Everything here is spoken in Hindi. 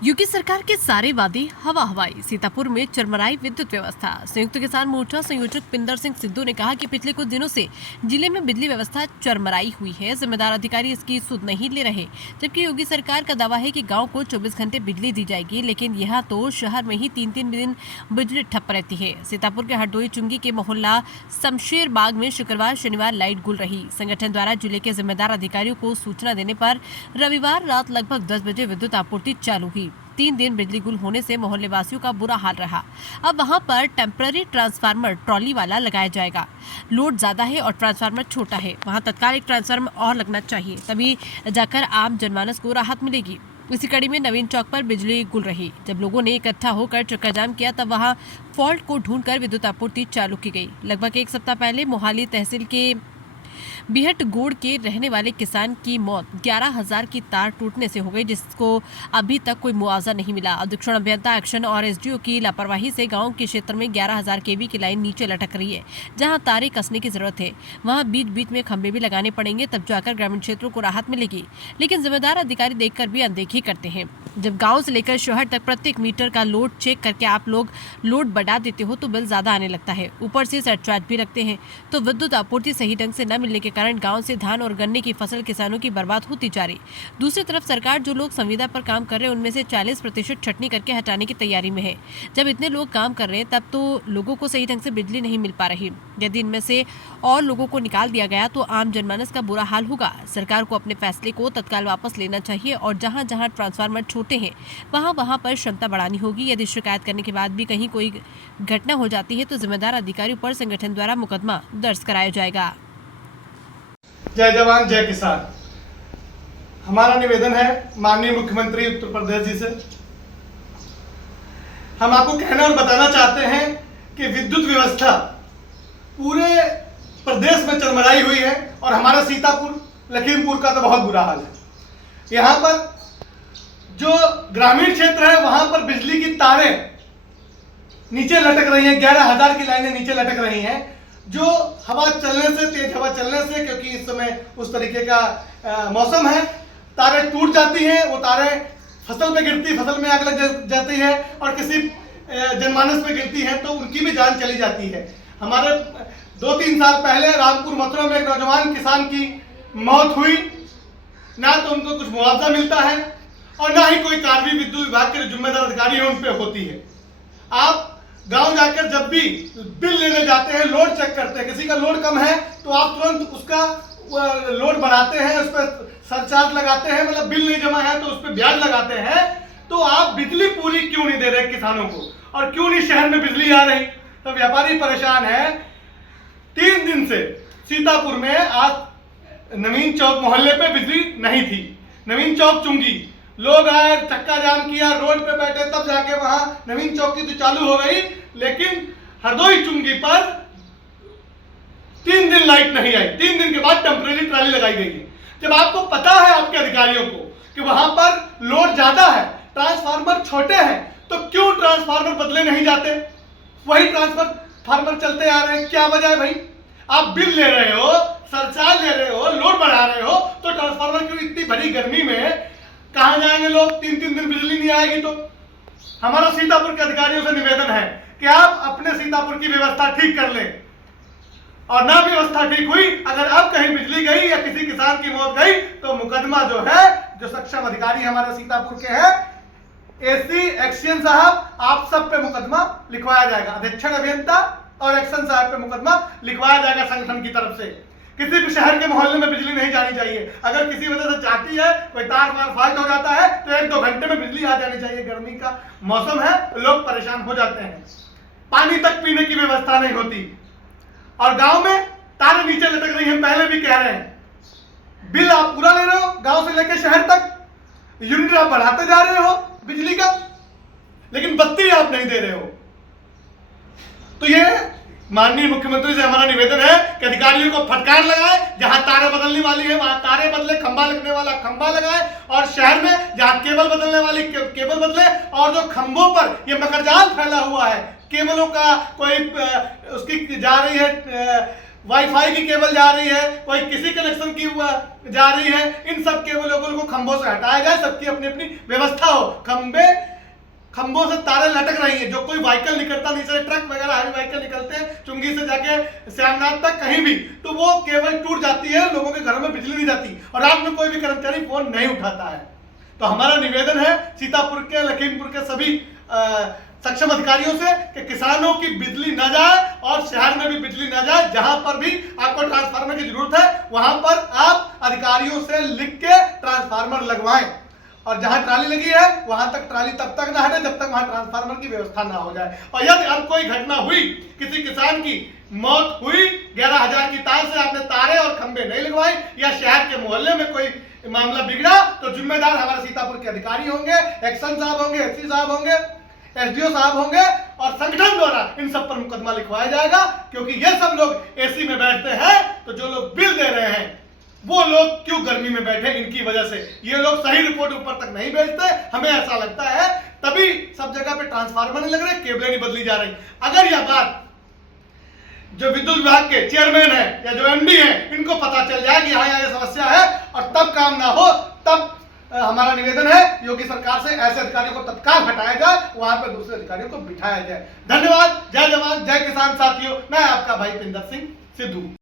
योगी सरकार के सारे वादे हवा हवाई। सीतापुर में चरमराई विद्युत व्यवस्था। संयुक्त किसान मोर्चा संयोजक पिंदर सिंह सिद्धू ने कहा कि पिछले कुछ दिनों से जिले में बिजली व्यवस्था चरमराई हुई है। जिम्मेदार अधिकारी इसकी सुध नहीं ले रहे, जबकि योगी सरकार का दावा है कि गांव को 24 घंटे बिजली दी जाएगी, लेकिन यहाँ तो शहर में ही 3-3 दिन बिजली ठप रहती है। सीतापुर के हरदोई चुंगी के मोहल्ला शमशेर बाग में शुक्रवार शनिवार लाइट गुल रही। संगठन द्वारा जिले के जिम्मेदार अधिकारियों को सूचना देने पर रविवार रात लगभग 10 बजे विद्युत आपूर्ति चालू हुई। 3 दिन बिजली गुल होने से मोहल्ले वासियों का बुरा हाल रहा। अब वहां पर टेम्पररी ट्रांसफार्मर ट्रॉली वाला लगाया जाएगा। लोड ज्यादा है और ट्रांसफार्मर छोटा है, वहां तत्काल एक ट्रांसफार्मर और लगना चाहिए, तभी जाकर आम जनमानस को राहत मिलेगी। इसी कड़ी में नवीन चौक पर बिजली गुल रही। जब लोगों ने इकट्ठा होकर चक्का जाम किया, तब वहां फॉल्ट को ढूंढकर विद्युत आपूर्ति चालू की गई। लगभग 1 सप्ताह पहले मोहाली तहसील के बिहट गोड़ के रहने वाले किसान की मौत 11,000 की तार टूटने से हो गई, जिसको अभी तक कोई मुआवजा नहीं मिला। अधीक्षण अभियंता एक्शन और एसडीओ की लापरवाही से गांव के क्षेत्र में 11,000 केवी की लाइन नीचे लटक रही है। जहां तारें कसने की जरूरत है, वहां बीच बीच में खंभे भी लगाने पड़ेंगे, तब जाकर ग्रामीण क्षेत्रों को राहत मिलेगी। लेकिन जिम्मेदार अधिकारी देखकर भी अनदेखी करते हैं। जब गाँव से लेकर शहर तक प्रत्येक मीटर का लोड चेक करके आप लोग लोड बढ़ा देते हो तो बिल ज्यादा आने लगता है। ऊपर से सरचार्ज भी रखते हैं, तो विद्युत आपूर्ति सही ढंग से न मिलने के कारण गांव से धान और गन्ने की फसल किसानों की बर्बाद होती जा रही। दूसरी तरफ सरकार जो लोग संविदा पर काम कर रहे हैं, उनमें से 40% छटनी करके हटाने की तैयारी में है। जब इतने लोग काम कर रहे हैं, तब तो लोगों को सही ढंग से बिजली नहीं मिल पा रही। यदि इनमें से और लोगों को निकाल दिया गया तो आम जनमानस का बुरा हाल होगा। सरकार को अपने फैसले को तत्काल वापस लेना चाहिए और जहां जहां ट्रांसफार्मर छोटे हैं, वहां पर क्षमता बढ़ानी होगी। यदि शिकायत करने के बाद भी कहीं कोई घटना हो जाती है तो जिम्मेदार अधिकारियों पर संगठन द्वारा मुकदमा दर्ज कराया जाएगा। जय जवान जय किसान। हमारा निवेदन है माननीय मुख्यमंत्री उत्तर प्रदेश जी से, हम आपको कहना और बताना चाहते हैं कि विद्युत व्यवस्था पूरे प्रदेश में चरमराई हुई है और हमारा सीतापुर लखीमपुर का तो बहुत बुरा हाल है। यहाँ पर जो ग्रामीण क्षेत्र है, वहां पर बिजली की तारें नीचे लटक रही हैं, 11,000 की लाइनें नीचे लटक रही हैं, जो हवा चलने से, तेज हवा चलने से, क्योंकि इस समय उस तरीके का मौसम है, तारें टूट जाती हैं। वो तारें फसल पे गिरती, फसल में आग लग जाती है और किसी जनमानस पे गिरती है तो उनकी भी जान चली जाती है। हमारे 2-3 साल पहले रामपुर मथुरा में एक नौजवान किसान की मौत हुई। ना तो उनको कुछ मुआवजा मिलता है और ना ही कोई कार्रवाई विद्युत विभाग के जो जिम्मेदार अधिकारी हैं उन पे होती है। आप गांव जाकर जब भी बिल लेने जाते हैं, लोड चेक करते हैं, किसी का लोड कम है तो आप तुरंत उसका लोड बढ़ाते हैं, उस पर सरचार्ज लगाते हैं, मतलब बिल नहीं जमा है तो उस पर ब्याज लगाते हैं। तो आप बिजली पूरी क्यों नहीं दे रहे किसानों को, और क्यों नहीं शहर में बिजली आ रही? तो व्यापारी परेशान है। 3 दिन से सीतापुर में आज नवीन चौक मोहल्ले पे बिजली नहीं थी। नवीन चौक चुंगी लोग आए, चक्का जाम किया, रोड पे बैठे, तब जाके वहां नवीन चौक की तो चालू हो गई, लेकिन हरदोई चुंगी पर 3 दिन लाइट नहीं आई। 3 दिन के बाद टेम्परेरी ट्राली लगाई गई है। जब आपको पता है आपके अधिकारियों को कि वहां पर लोड ज्यादा है, ट्रांसफार्मर छोटे हैं, तो क्यों ट्रांसफार्मर बदले नहीं जाते? वही ट्रांसफार्मर चलते आ रहे हैं। क्या वजह है भाई? आप बिल ले रहे हो, सरचार्ज ले रहे हो, लोड बढ़ा रहे हो, तो ट्रांसफार्मर क्यों इतनी भरी गर्मी में कहां जाएंगे लोग? 3-3 दिन बिजली नहीं आएगी तो। हमारा सीतापुर के अधिकारियों से निवेदन है कि आप अपने सीतापुर की व्यवस्था ठीक कर लें, और ना व्यवस्था ठीक हुई, अगर अब कहीं बिजली गई या किसी किसान की मौत गई तो मुकदमा जो है, जो सक्षम अधिकारी हमारे सीतापुर के हैं, एसी एक्शन साहब, आप सब पे मुकदमा लिखवाया जाएगा। अधीक्षण अभियंता और एक्शन साहब पे मुकदमा लिखवाया जाएगा संगठन की तरफ से। किसी भी शहर के मोहल्ले में बिजली नहीं जानी चाहिए। अगर किसी वजह से जाती है, कोई तार फाल्ट हो जाता है, तो 1-2 घंटे में बिजली आ जानी चाहिए। गर्मी का मौसम है, लोग परेशान हो जाते हैं, पानी तक पीने की व्यवस्था नहीं होती, और गांव में तारें नीचे लटक रही हैं। पहले भी कह रहे हैं, बिल आप पूरा ले रहे हो, गांव से लेकर शहर तक यूनिट आप बढ़ाते जा रहे हो बिजली का, लेकिन बत्ती आप नहीं दे रहे हो। तो ये माननीय मुख्यमंत्री से हमारा निवेदन है कि अधिकारियों को फटकार लगाए, जहां तारें बदलने वाली है वहां तारें बदले, खंभा लगने वाला खंभा लगाए, और शहर में जहां केबल बदलने वाली केबल बदले, और जो खंभों पर ये मकरजाल फैला हुआ है केबलों का, कोई उसकी जा रही है वाईफाई की केबल जा रही है, कोई किसी कनेक्शन की जा रही है, इन सब केबलों को खंभों से हटाया जाए, सबकी अपनी अपनी व्यवस्था हो। खंभों से तारे लटक रही हैं, जो कोई व्हीकल निकलता नीचे से, ट्रक वगैरह हैवी व्हीकल निकलते हैं चुंगी से जाके श्यामनाथ तक कहीं भी, तो वो केबल टूट जाती है, लोगों के घरों में बिजली नहीं जाती और रात में कोई भी कर्मचारी फोन नहीं उठाता है। तो हमारा निवेदन है सीतापुर के, लखीमपुर के सभी सक्षम अधिकारियों से कि किसानों की बिजली न जाए और शहर में भी बिजली न जाए। जहां पर भी आपको ट्रांसफार्मर की जरूरत है वहां पर आप अधिकारियों से लिख के ट्रांसफार्मर लगवाएं, और जहां ट्राली लगी है वहां तक ट्राली तब तक ना हटे जब तक वहां ट्रांसफार्मर की व्यवस्था ना हो जाए। और यदि अब कोई घटना हुई, किसी किसान की मौत हुई, 11,000 की तार से आपने तारे और खंभे नहीं लगवाए, या शहर के मोहल्ले में कोई मामला बिगड़ा, तो जिम्मेदार हमारे सीतापुर के अधिकारी होंगे, एक्शन साहब होंगे, एसपी साहब होंगे, एसडीओ साहब होंगे, और संगठन द्वारा इन सब पर मुकदमा लिखवाया जाएगा। क्योंकि ये सब लोग एसी में बैठते हैं, तो जो लोग बिल दे रहे हैं वो लोग क्यों गर्मी में बैठे, इनकी वजह से। ये लोग सही रिपोर्ट ऊपर तक नहीं भेजते, हमें ऐसा लगता है, तभी सब जगह पे ट्रांसफार्मर नहीं लग रहे, केबलें नहीं बदली जा रही। अगर यह बात जो विद्युत विभाग के चेयरमैन है या जो एमडी है, इनको पता चल जाए कि यहाँ ये समस्या है और तब काम ना हो, तब हमारा निवेदन है योगी सरकार से ऐसे अधिकारियों को तत्काल हटाया जाए, वहां पर दूसरे अधिकारियों को बिठाया जाए। धन्यवाद। जय जवान जय किसान साथियों, मैं आपका भाई पिंदर सिंह सिद्धू।